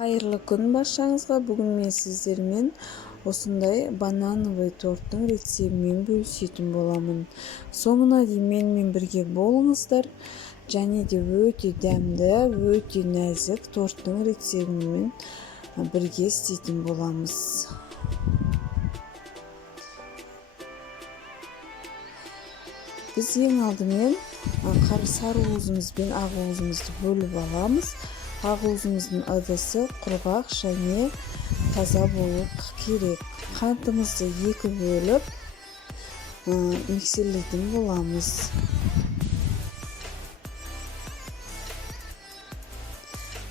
Кайырлы күн баршаңызга. Бүгүн мен сиздермен осындай банановый торттун рецептин бөлүшүүтүн боламын. Соңуна дейин менен бирге болуңуздар. Және де өтө дәмдүү, өтө нәзик торттун рецептин бирге иштейтин боламыз. Биз эң алдымен сары уузубуз менен ак уузубузду бөлүп аламыз. Ак уузубуздун ыдысы кургак және таза болуп керек. Кантыбызды 2 бөлүп миксерлейтин боламыз.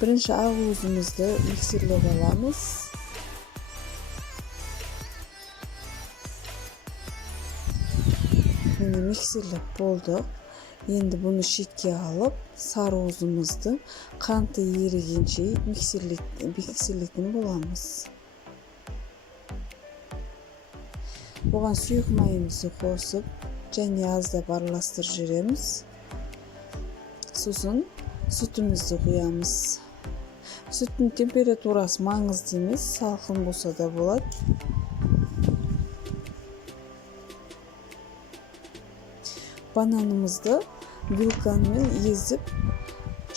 Биринчи ак уузубузду миксерлеп аламыз. Мына миксерлеп болдук. Енді бұны шетке алып, сары уузубузду канты эригенче миксерлейтин боламыз. Буга сүйүк майыбызды косуп, және аздап аралаштырып жиберемиз. Сосын сүтүбүздү куябыз. Сүттүн температурасы маңызды эмес, салкын болсо да болот. Бананымызды вилка менен езип,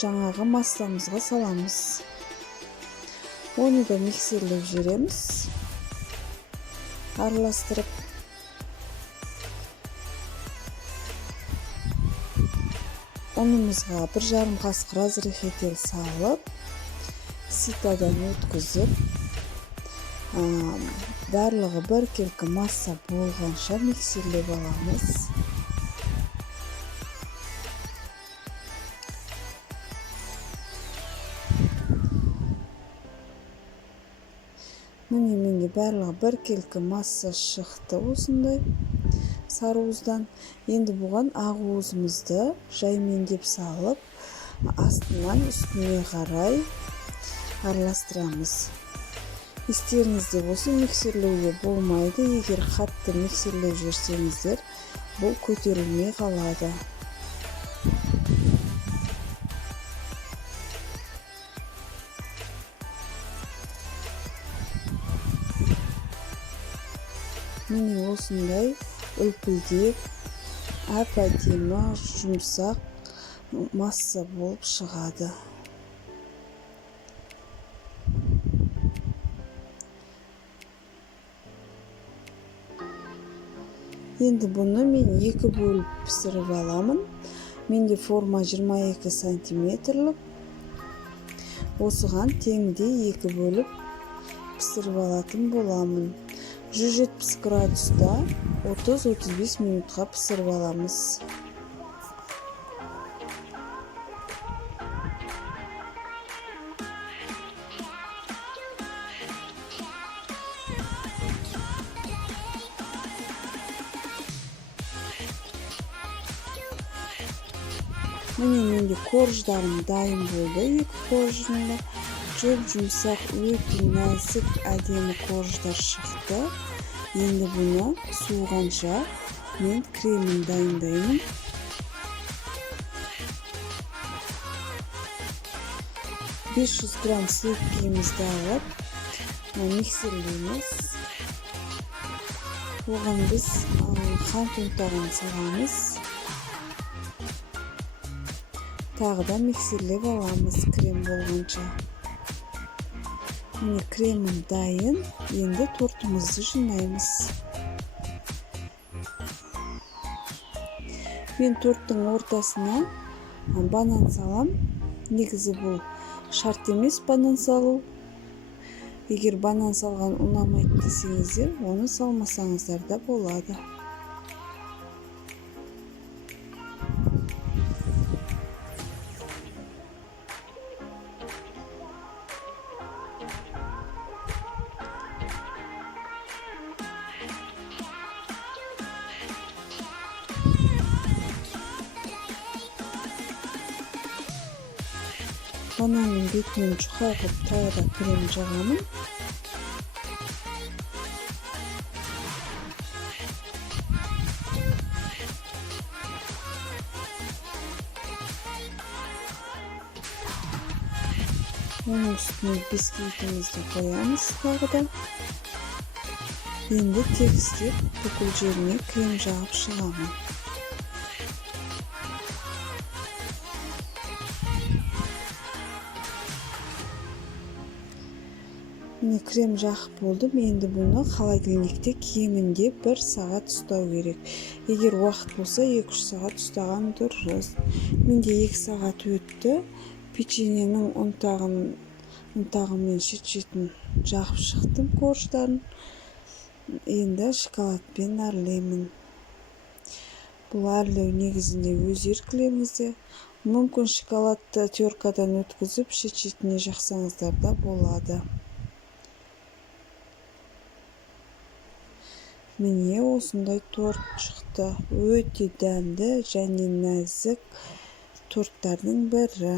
жаңагы массамызга саламыз. Оны да миксерлеп жиберемиз. Аралаштырып. Унумузга 1,5 касык разрыхитель салып, ситадан өткүзүп, барлыгы биркелки масса болгончо миксерлеп аламыз. Міне менде барлығы биркелки масса шықты осындай сары ууздан. Енді буган ак уузубузду жаймендеп салып, астынан үстүнө карай аралаштырамыз. Истериңизде болсо миксерлөөгө болмайды. Эгер катты миксерлеп жиберсеңиздер, бул көтөрүлмөй калады. Міне осындай үлпүлдеп, әп-әдемі, жұмсақ масса болып шығады. Енді бұны мен 2 бөліп пісіріп аламын. Менде форма 22 сантиметрлік. Осыған теңде 2 бөліп пісіріп алатын боламын. 170 градуста 30-35 минутқа пісіріп аламыз. Міне менде корждарым дайын болды. 2 коржында жұмсақ, өте нәзік, әдемі корждар шықты. Енді бұны суығанша мен кремін дайындаймын. $500 грамм сливкімізді алып, миксерлейміз. Оған біз қант ұнтағын саламыз. Тағы да миксерлеп аламыз крем болғанша. Міне кремім дайын. Енді тортымызды жинаймыз. Мен торттың ортасына банан салам. Негізі бұл шарт емес банан салу. Егер банан салған ұнамайды десеңіздер, оны салмасаңыздар да болады. Бананның бетінен жұқа қылып тағы да крем жағамын. Оның үстіне бисквитімізді қоямыз тағы да. Енді тегістеп бүкіл жеріне крем жағып шығамын. Міне крем жағып болдым. Енді бұны холодильникте кемінде 1 сағат ұстау керек. Егер уақыт болса 2-3 сағат ұстаған дұрыс. Менде 2 сағат өтті. Печеньенің ұнтағымен шет-шетін жағып шықтым корждарын. Енді шоколадпен әрлеймін. Бұл әрлеу негізінде өз еркілеріңізде. Мүмкін шоколадты теркадан өткізіп шет-шетіне жақсаңыздар да болады. Міне осындай торт шықты. Өте дәмді және нәзік торттардың бірі.